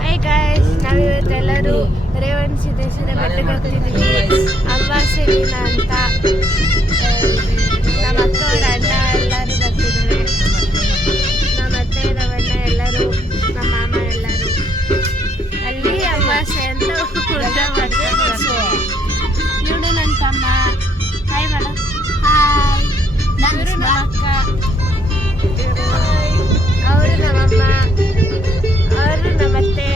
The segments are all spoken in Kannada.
ಹಾಯ್ ಗಾಯ್ಸ್, ನಾವಿವತ್ತೆಲ್ಲರೂ ರೇವಣ ಸಿದ್ದೇಶ್ವರ ಬೆಟ್ಟಕ್ಕೆ ಹೋಗ್ತಿದ್ದೀವಿ. ಅಮಾವಾಸ್ಯೆ ದಿನ ಅಂತ ನಮ್ಮ ಅಕ್ಕವ್ರ ಅಣ್ಣ ಎಲ್ಲರೂ ಬರ್ತಿದ್ದಾರೆ. ನಮ್ಮ ಅತ್ತೆ ನಮ್ಮ ಅಣ್ಣ ಎಲ್ಲರೂ, ನಮ್ಮ ಮಾಮ ಎಲ್ಲರೂ ಅಲ್ಲಿ ಅಮಾವಾಸ್ಯೆ ಅಂತ ಪೂಜೆ ಮಾಡ್ತಾರೆ. ಇವಳು ನನ್ನ ತಮ್ಮ. Hi madam. ಹಾಯ್. ಇವರು ನಮ್ಮ ಅಕ್ಕ, ಅವರು ನಮ್ಮಮ್ಮ, ಅವರು ನಮ್ಮತ್ತೆ,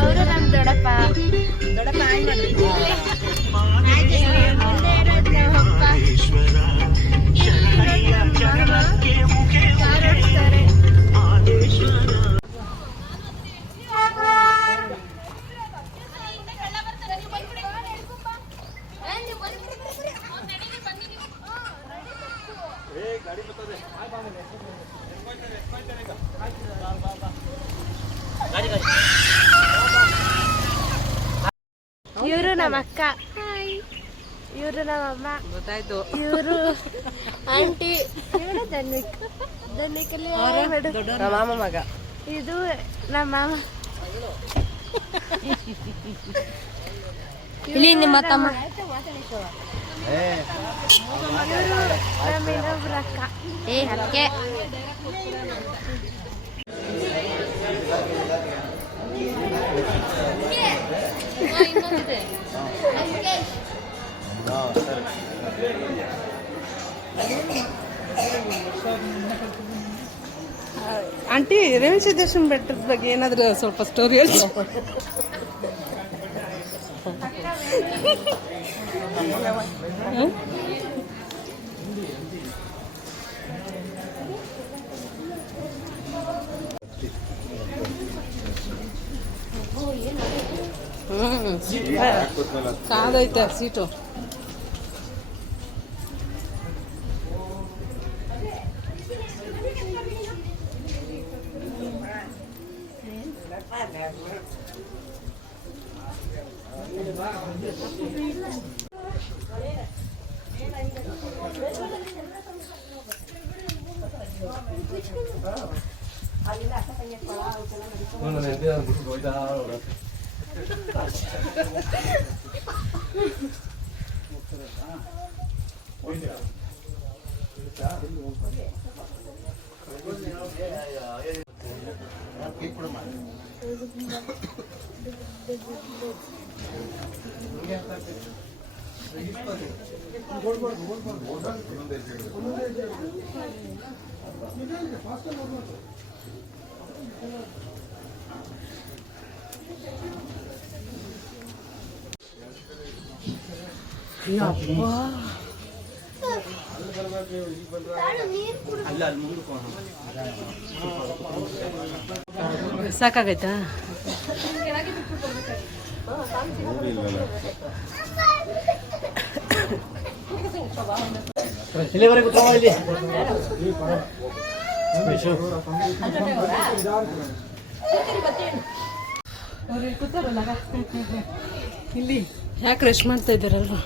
ಅವರು ನಮ್ಮ ದೊಡ್ಡಪ್ಪ. ಹಾಯ್ ಮಾಡ್ರಿ. ಇವರು ನಮ್ಮ ಅಕ್ಕ, ಇವರು ನಮ್ಮಮ್ಮ, ಗೊತ್ತಾಯ್ತು. ಇವರು ಆಂಟಿ, ಇವಳು ಧನ್ಯಕಲ್ಲಿ ಮಾಮ ಮಗ. ಇದು ನಮ್ಮ ಮಾಮ. ಇಲ್ಲಿ ನಿಮ್ಮ ತಮ್ಮ. ಇವರು ನಮ್ಮ ಇನ್ನೊಬ್ರ ಅಕ್ಕ. ಅದಕ್ಕೆ ಆಂಟಿ, ರೇವಣ ಸಿದ್ದೇಶ್ವರ ಬೆಟ್ಟದ ಬಗ್ಗೆ ಏನಾದರೂ ಸ್ವಲ್ಪ ಸ್ಟೋರಿ ಹೇಳಿ. ಸಾದೈತೆ ಸೀಟು. ಸಾಕಾಗೈತಾ? ಇಲ್ಲಿವರೆಗೂ ಇಲ್ಲಿ ಇಲ್ಲಿ ಯಾಕೆ ರೆಸ್ಟ್ ಮಾಡ್ತಾ ಇದ್ದೀರಲ್ವಾ?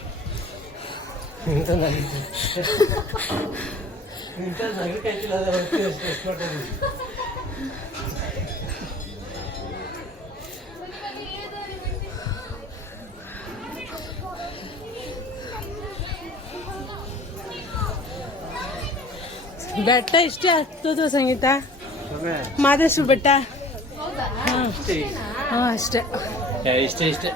ಬೆಟ್ಟ ಇಷ್ಟೇ ಹತ್ತೋದು ಸಂಗೀತ, ಮಾದೇಶ್ವರ ಬೆಟ್ಟ. ಅಷ್ಟೇ ಇಷ್ಟೇ ಅಷ್ಟೇ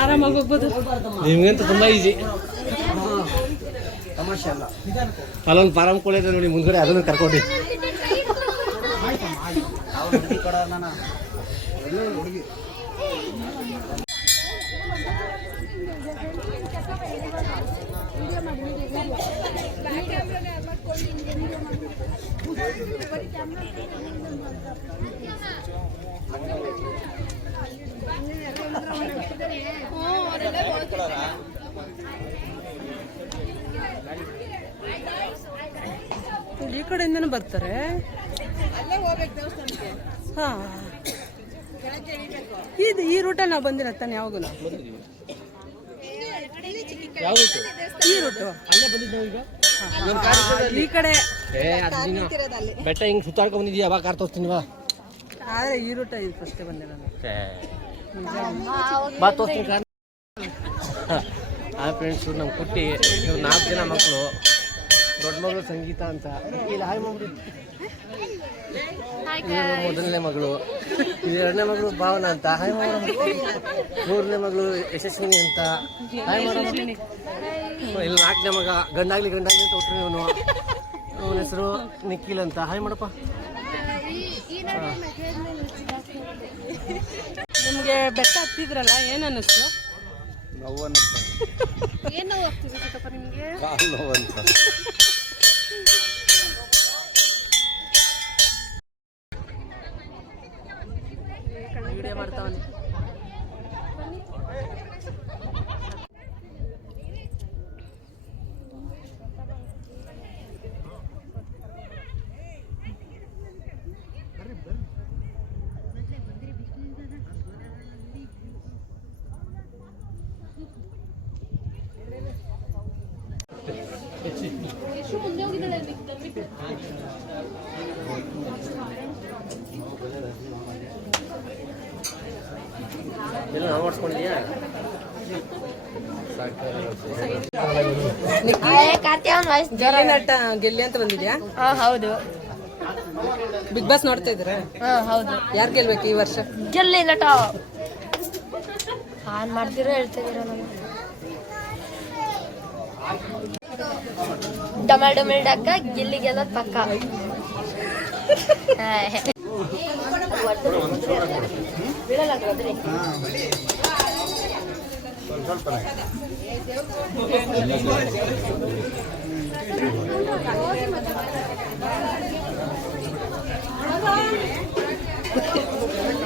ಆರಾಮಾಗಿ ಹೋಗ್ಬೋದು. ನಿಮ್ಗಂತೂ ತುಂಬಾ ಈಸಿ. ಸಮಸ್ಯೆ ಅಲ್ಲ. ಅಲ್ಲೊಂದು ಫಾರಂ ಕೊಳಿದ್ರೆ ನೋಡಿ ಮುಂದ್ಗಡೆ, ಅದನ್ನು ಕರ್ಕೊಂಡು ಹುಡುಗಿ. ಅವರೆಲ್ಲ ಕಡೆಯಿಂದನೂ ಬರ್ತಾರೆ. ಹಾ, ಇದು ಈ ರೂಟಲ್ಲಿ ನಾವು ಬಂದಿಲ್ಲ ತಾನೆ ಯಾವಾಗೂ. ಈ ರೂಟು ಅಲ್ಲೇ ಬಂದಿದ್ದು ಈಗ ಈ ಕಡೆ. ಬೆಟ್ಟ ಹಿಂಗ್ ಸುತ್ತಾಡ್ಕೊಂಡ್ ಬಂದಿದ್ಯಾ? ಯಾವಾಗ ಕಾರ್ ತೋರಿಸ್ತೀನಿ ಬಾ. ಆದ್ರೆ ಈ ರೂಟ ಇದು ಫಸ್ಟೇ ಬಂದಿಲ್ಲ ನಾನು. ಬಾ ತೋರಿಸ್ತೀನಿ ಕಾರ್. ಆ ಫ್ರೆಂಡ್ಸು ನಮ್ಮ ಕುಟ್ಟಿ 4 ಜನ ಮಕ್ಕಳು. ದೊಡ್ಡ ಮಗಳು ಸಂಗೀತ ಅಂತ, ಇಲ್ಲ ಹಾಯ್ ಮಗಳು. ಮೊದಲನೇ ಮಗಳು, ಇದು 2ನೇ ಮಗಳು ಭಾವನಾ ಅಂತ, ಹಾಯ್ ಮಗಳು. 3ನೇ ಮಗಳು ಯಶಸ್ವಿನಿ ಅಂತ, ಹಾಯ್ ಮಗಳು. ಇಲ್ಲಿ 4ನೇ ಮಗ ಗಂಡಾಗ್ಲಿ ಅಂತ ಹುಟ್ಟರೆ ಇವನು. ಅವನ ಹೆಸರು ನಿಖಿಲ್ ಅಂತ, ಹಾಯ್ ಮಾಡಪ್ಪ. ನಿಮಗೆ ಬೆಟ್ಟ ಹತ್ತಿದ್ರಲ್ಲ, ಏನು ಅನ್ನಿಸ್ತು? ನೋವು ಅನ್ನಿಸ್ತು. ಏನು ನೋವು ಆಗ್ತಿದೆ ಚಿಕ್ಕಪ್ಪ ನಿಮಗೆ? ಕಾಲು ನೋವು ಅಂತ. ವಿಡಿಯೋ ಮಾಡ್ತಾವನೆ. ಎಲ್ಲ ನಾವು ಮಾಡಿಸ್ಕೊಂಡಿದ್ಯಾ? ಗೆಲ್ಲಿ ನಟ ಗೆಲ್ಲಿ ಅಂತ ಬಂದಿದ್ಯಾ? ಹೌದು. ಬಿಗ್ ಬಾಸ್ ನೋಡ್ತಾ ಇದ್ದೀರಾ? ಹೌದು. ಯಾರು ಗೆಲ್ಬೇಕು ಈ ವರ್ಷ? ಗೆಲ್ಲಿ ನಟ ಆನ್ ಮಾಡ್ತಿರೋ ಹೇಳ್ತಿದ್ದೀರ ನಮಗೆ. ಡಮಲ್ ಡಮಲ್ ಡಕ್ಕ ಗಿಲ್ಲಿ ಗೆಲ್ಲೋದ್ ಪಕ್ಕ.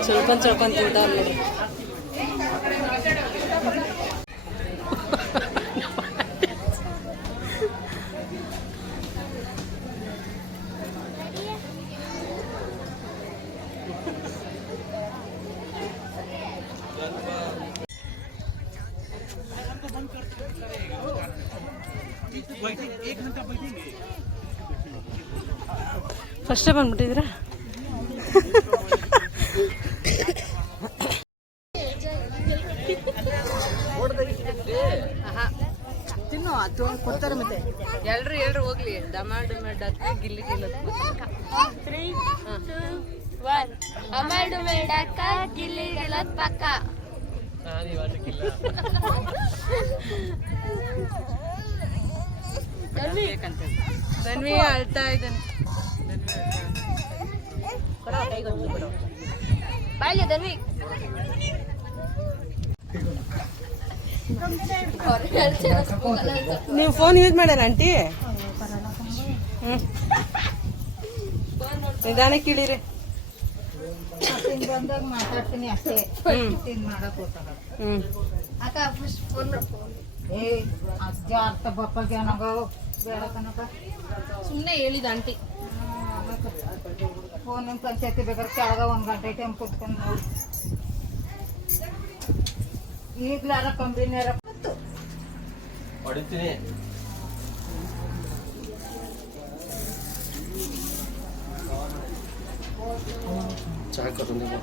ಸ್ವಲ್ಪ ಊಟ ನೋಡಿ. ಫಸ್ಟೇ ಬಂದ್ಬಿಟ್ಟಿದ್ದೀರಾ? ತಿನ್ನು, ಅದು ಕೊಡ್ತಾರೆ ಮತ್ತೆ. ಎಲ್ರು ಹೋಗ್ಲಿ. ಡಮಾಲ್ ಡಮಾಲ್ ಡಕ್ಕ ಗಿಲ್ಲಿ ಗೆಲ್ಲೋದು. 3, 2, 1. ಡಮಲ್ ಡಮಲ್ ಡಕ್ಕ ಗಿಲ್ಲಿ ಗೆಲ್ಲೋದ್ ಪಕ್ಕ. ಧನ್ವಿ ಅಳ್ತಾ ಇದ್ದಾನೆ. ಬಾಯ್ಲಿ ಧನ್ವಿ. ನೀವು ಫೋನ್ ಯೂಸ್ ಮಾಡ್ಯಾರ ಆಂಟಿ? ನಿಧಾನಕ್ಕೆ ಇಡೀರಿ. ಮಾತಾಡ್ತೀನಿ ಅಷ್ಟೇ. ಅಕ್ಕ ಫೋನ್ ಅಜ್ಜ ಅರ್ಥ ಬಪ್ಪಗೆ ಅನ್ನೋ ಬೇಡ ಕನಕ. ಸುಮ್ಮನೆ ಹೇಳಿದ ಆಂಟಿ. ಫೋನ್ ಪಂಚಾಯತಿ ಬೇಕಾದ್ರೆ ಕೆಳಗ 1 ಗಂಟೆ ಟೈಮ್ ಕುತ್ಕೊಂಡು ನೋಡಿ. ಈಗ್ಲಾರ ಕಂಬಿನೇರ ಹೊಡಿತೀನಿ. ಚಾಕ ತಂದಿದ್ದೆ.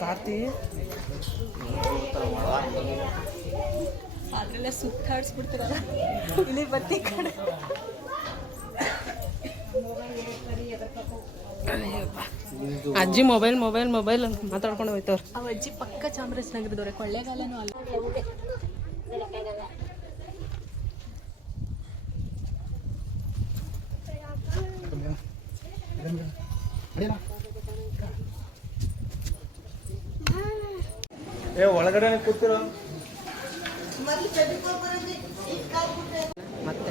ಕಾರ್ತಿ ಅದ್ರಲ್ಲೇ ಸುತ್ತಾಡ್ಸ್ಬಿಡ್ತೀರಲ್ಲ ಇಲ್ಲಿ ಬತ್ತಿ ಕಡೆ. ಅಜ್ಜಿ ಮೊಬೈಲ್ ಅಂತ ಮಾತಾಡ್ಕೊಂಡು ಹೋಯ್ತವ್ರು. ಅವ ಅಜ್ಜಿ ಪಕ್ಕ ಚಾಮರಾಜನಗರದವ್ರೆ, ಕೊಳ್ಳೇಗಾಲನೂ ಅಲ್ಲ. ಒಳಗಡೆ ಕೂತಿರೋ ಮತ್ತೆ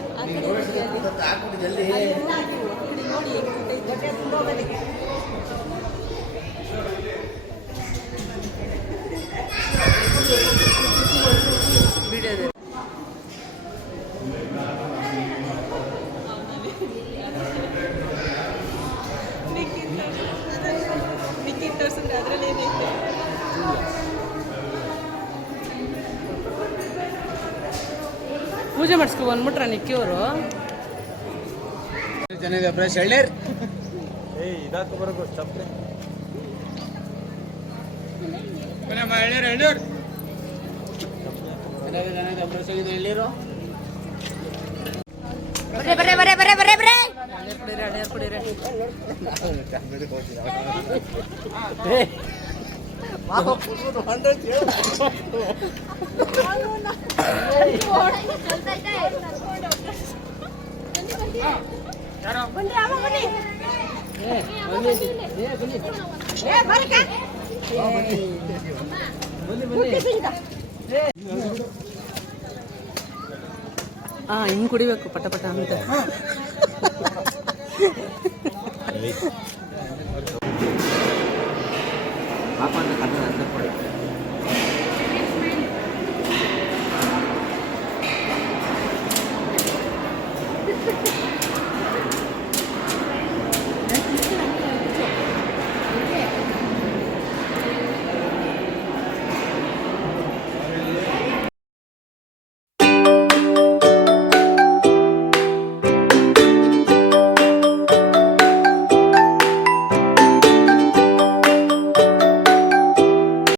ಹಾಕ್ಬಿಟ್ಟು ಜಲ್ದಿ. ಪೂಜೆ ಮಾಡಿಸ್ಕೊ ಬಂದ್ಬಿಟ್ರ ನಿಕ್ಕಿಯವರು. ಚೆನ್ನಾಗಿದೆ ಫ್ರೆಶ್ ಎಳ್ನೀರು. ಎಳ್ನೀರು ಹಿಂಗ್ ಕುಡಿಬೇಕು ಪಟ ಪಟ ಅಂತ. ಪಾಪ ಅಂತ